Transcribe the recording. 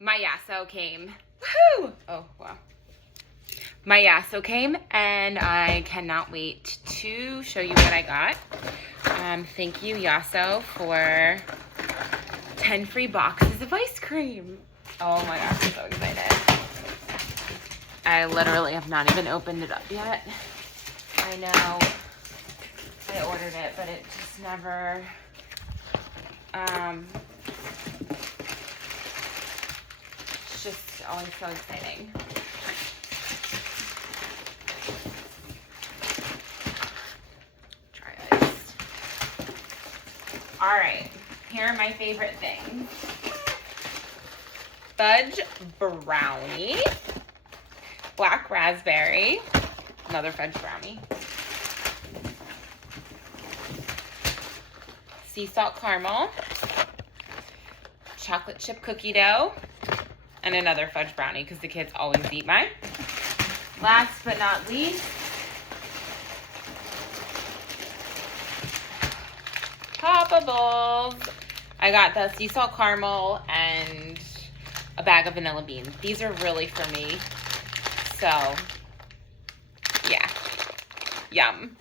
my Yasso came. Woohoo! Oh, wow. My Yasso came, and I cannot wait to show you what I got. Thank you, Yasso, for 10 free boxes of ice cream. Oh my gosh, I'm so excited. I literally have not even opened it up yet. I know I ordered it, but it just never, it's just always so exciting. Try ice. All right, here are my favorite things. Fudge brownie, black raspberry, another fudge brownie, sea salt caramel, chocolate chip cookie dough, and another fudge brownie because the kids always eat mine. Last but not least, poppables. I got the sea salt caramel and a bag of vanilla beans. These are really for me. So, yeah. Yum.